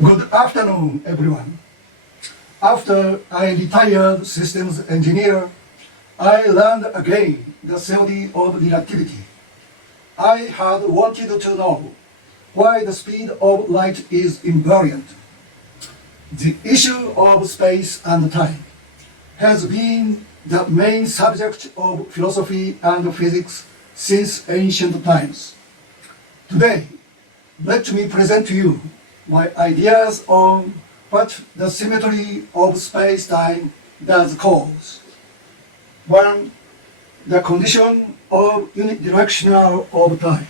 Good afternoon, everyone. After I retired systems engineer, I learned again the theory of relativity. I had wanted to know why the speed of light is invariant. The issue of space and time has been the main subject of philosophy and physics since ancient times. Today, let me present to you my ideas on what the symmetry of space-time does cause. 1. The condition of unidirectional of time.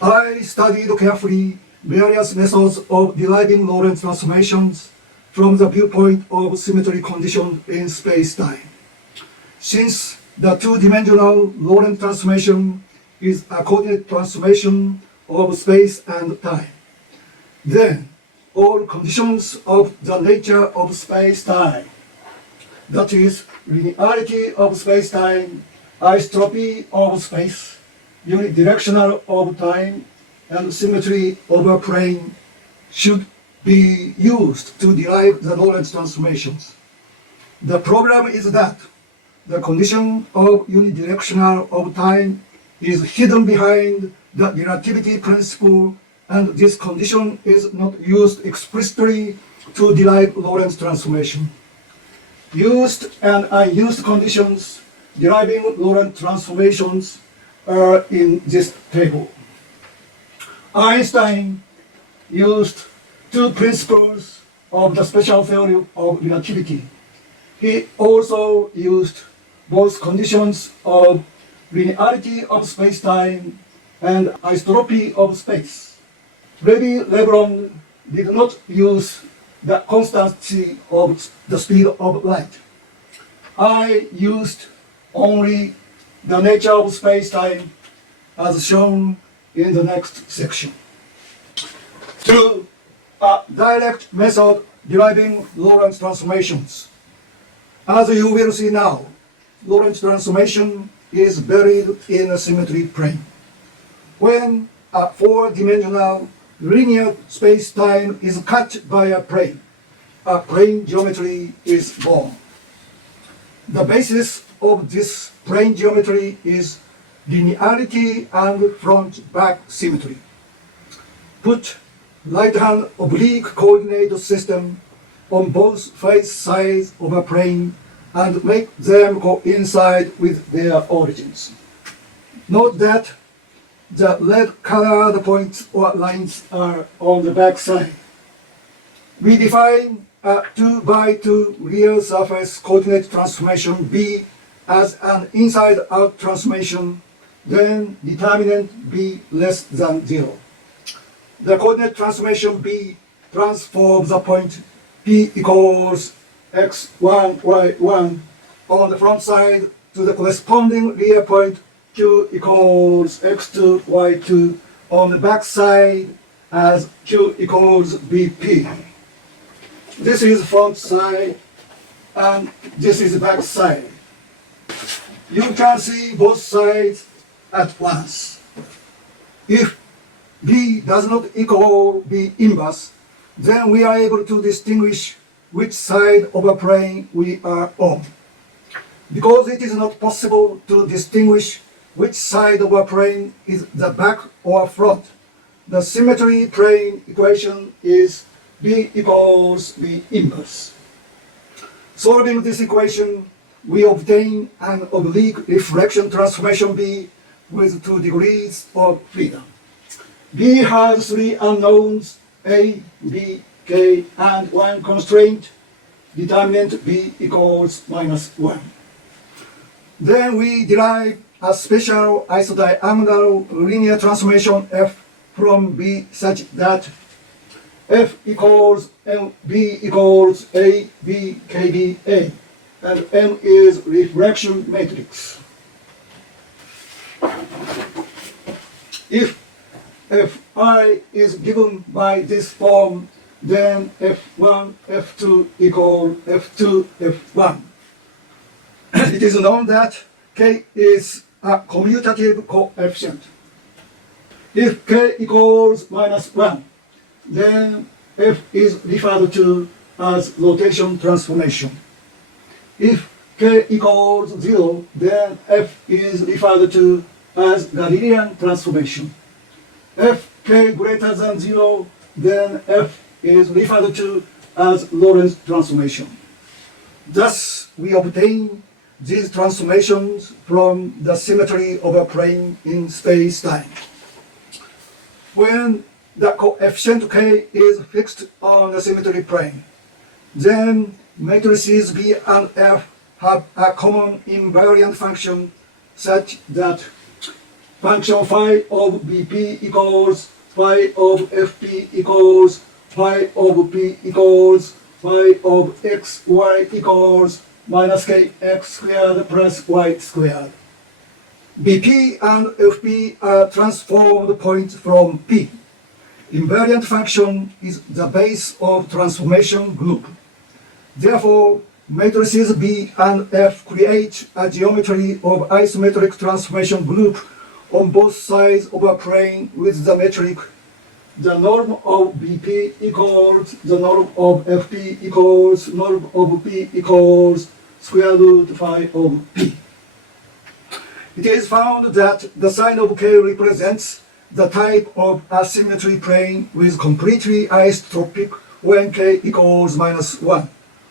I studied carefully various methods of deriving Lorentz transformations from the viewpoint of symmetry condition in space-time. Since the two-dimensional Lorentz transformation is a coordinate transformation of space and time, then all conditions of the nature of space-time, that is, linearity of space-time, isotropy of space, unidirectional of time, and symmetry over plane, should be used to derive the Lorentz transformations. The problem is that the condition of unidirectional of time is hidden behind the relativity principle, and this condition is not used explicitly to derive Lorentz transformation. Used and unused conditions deriving Lorentz transformations are in this table. Einstein used two principles of the special theory of relativity. He also used both conditions of linearity of space-time and isotropy of space. Lévi-Lebrun did not use the constancy of the speed of light. I used only the nature of space-time as shown in the next section. 2. A direct method deriving Lorentz transformations. As you will see now, Lorentz transformation is buried in a symmetry plane. When a four-dimensional linear space-time is cut by a plane geometry is born. The basis of this plane geometry is linearity and front-back symmetry. Put right-hand oblique coordinate system on both face sides of a plane and make them coincide with their origins. Note that the red-colored points or lines are on the back side. We define a 2x2 real surface coordinate transformation B as an inside-out transformation, then determinant B less than 0. The coordinate transformation B transforms the point P equals x1, y1 on the front side to the corresponding real point Q equals x2, y2 on the back side as Q equals BP. This is front side and this is back side. You can see both sides at once. If B does not equal B inverse, then we are able to distinguish which side of a plane we are on. Because it is not possible to distinguish which side of a plane is the back or front, the symmetry plane equation is B equals B inverse. Solving this equation, we obtain an oblique reflection transformation B with 2 degrees of freedom. B has 3 unknowns, A, B, K, and 1 constraint, determinant B equals -1. Then we derive a special isodiagonal linear transformation F from B such that F equals M, B equals A, B, K, B, A, and M is reflection matrix. If Fi is given by this form, then F1, F2 equal F2, F1. It is known that K is a commutative coefficient. If K equals -1, then F is referred to as rotation transformation. If K equals 0, then F is referred to as Galilean transformation. If K greater than 0, then F is referred to as Lorentz transformation. Thus, we obtain these transformations from the symmetry of a plane in space-time. When the coefficient K is fixed on the symmetry plane, then matrices B and F have a common invariant function such that function phi of BP equals phi of FP equals phi of P equals phi of xy equals minus kx squared plus y squared. BP and FP are transformed points from P. Invariant function is the base of transformation group. Therefore, matrices B and F create a geometry of isometric transformation group on both sides of a plane with the metric the norm of BP equals the norm of FP equals norm of P equals square root phi of P. It is found that the sign of K represents the type of asymmetry plane with completely isotropic when K equals -1,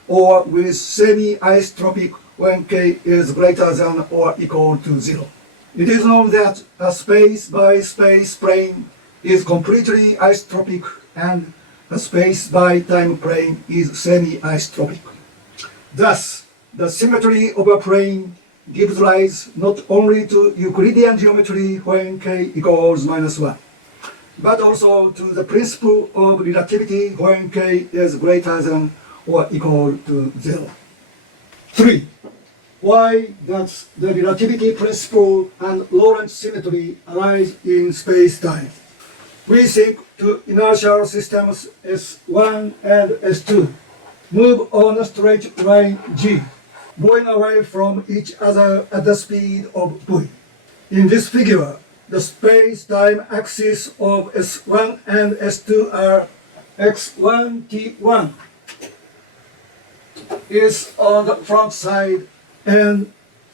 or with semi-isotropic when K is greater than or equal to 0. It is known that a space-by-space plane is completely isotropic and a space-by-time plane is semi-isotropic. Thus, the symmetry of a plane gives rise not only to Euclidean geometry when K equals -1, but also to the principle of relativity when K is greater than or equal to 0. 3. Why does the relativity principle and Lorentz symmetry arise in space-time? We think two inertial systems S1 and S2 move on a straight line G, going away from each other at the speed of v. In this figure, the space-time axes of S1 and S2 are x1, t1 is on the front side and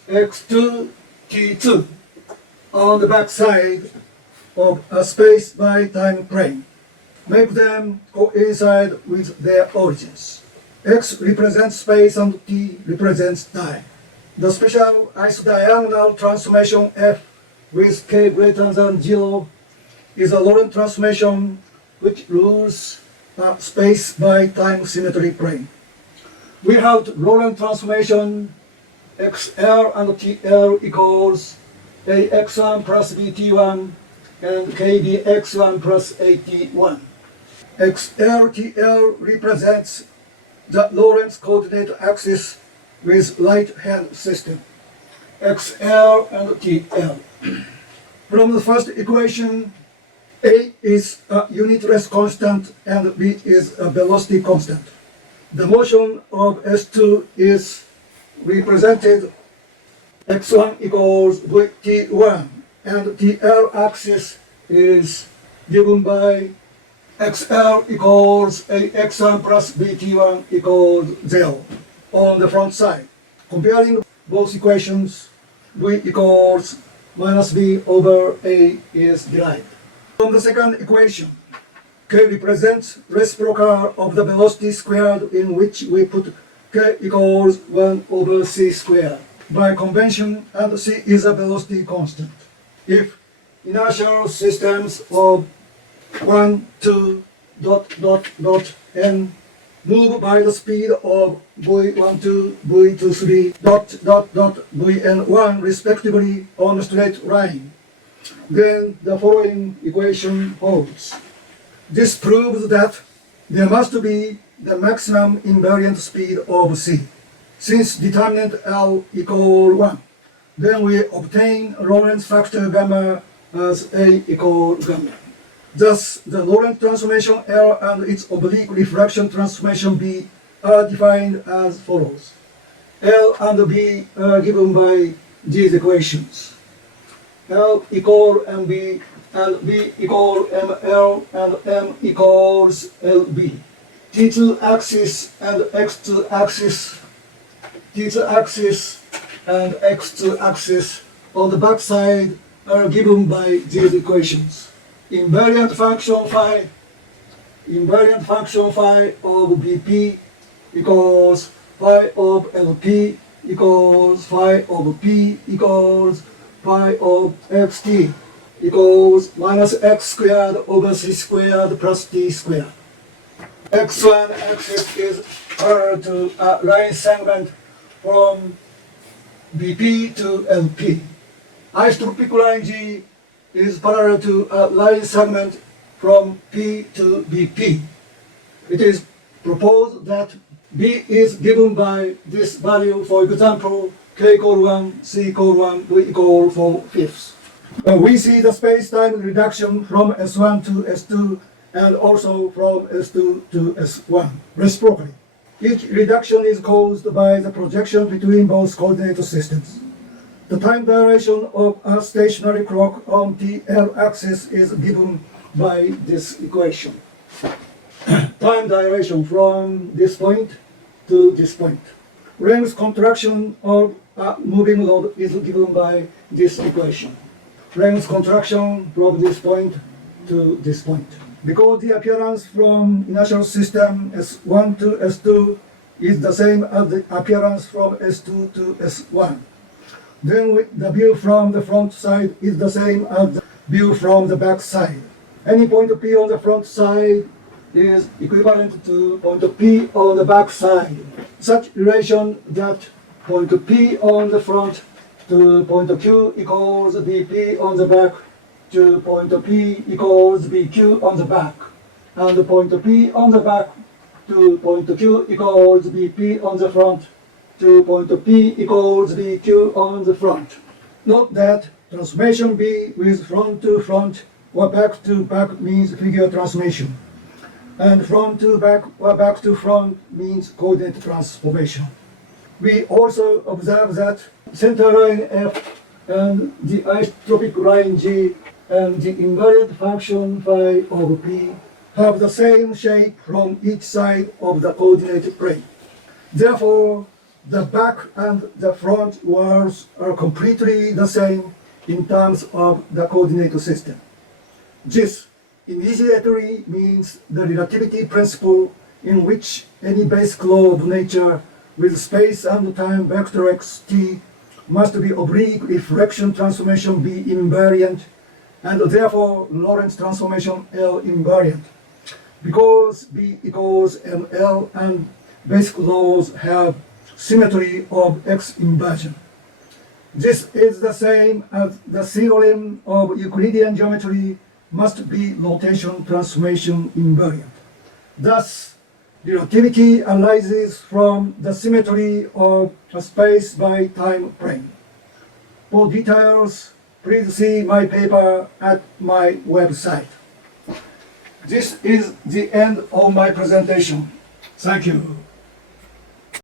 x2, t2 on the back side of a space-by-time plane. Make them coincide with their origins. X represents space and t represents time. The special isodiagonal transformation F with K greater than 0 is a Lorentz transformation which rules a space-by-time symmetry plane. We have Lorentz transformation XL and TL equals AX1 plus BT1 and KBX1 plus AT1. XL-TL represents the Lorentz coordinate axis with right-hand system, XL and TL. From the first equation, A is a unitless constant and B is a velocity constant. The motion of S2 is represented x1 equals T1 and TL axis is given by XL equals AX1 plus BT1 equals 0 on the front side. Comparing both equations, V equals minus B over A is derived. From the second equation, K represents reciprocal of the velocity squared in which we put K equals 1 over C squared by convention, and C is a velocity constant. If inertial systems of 1, 2, n move by the speed of v12, v23, vn1 respectively on a straight line, then the following equation holds. This proves that there must be the maximum invariant speed of C. Since determinant L equal 1, then we obtain Lorentz factor gamma as A equal gamma. Thus, the Lorentz transformation L and its oblique refraction transformation B are defined as follows. L and B are given by these equations. L equal MB and B equal ML and M equals LB. T2 axis and X2 axis, T2 axis and X2 axis on the back side are given by these equations. Invariant function phi of BP equals phi of LP equals phi of P equals phi of XT equals minus x squared over c squared plus t squared. X1 axis is parallel to a line segment from BP to LP. Isotropic line G is parallel to a line segment from P to BP. It is proposed that B is given by this value, for example, K equal 1, C equal 1, V equal 4/5. We see the space-time reduction from S1 to S2 and also from S2 to S1, reciprocally. Each reduction is caused by the projection between both coordinate systems. The time dilation of a stationary clock on TL axis is given by this equation. Time dilation from this point to this point. Length contraction of a moving rod is given by this equation. Length contraction from this point to this point. Because the appearance from inertial system S1 to S2 is the same as the appearance from S2 to S1, then the view from the front side is the same as the view from the back side. Any point P on the front side is equivalent to point P on the back side. Such relation that point P on the front to point Q equals BP on the back to point P equals BQ on the back, and point P on the back to point Q equals BP on the front to point P equals BQ on the front. Note that transformation B with front to front or back to back means figure transformation, and front to back or back to front means coordinate transformation. We also observe that center line F and the isotropic line G and the invariant function phi of P have the same shape from each side of the coordinate plane. Therefore, the back and the front walls are completely the same in terms of the coordinate system. This immediately means the relativity principle in which any basic law of nature with space and time vector xt must be oblique if reflection transformation be invariant, and therefore Lorentz transformation L invariant. Because B equals ML and basic laws have symmetry of X inversion. This is the same as the theorem of Euclidean geometry must be rotation transformation invariant. Thus, relativity arises from the symmetry of a space by time plane. For details, please see my paper at my website. This is the end of my presentation. Thank you.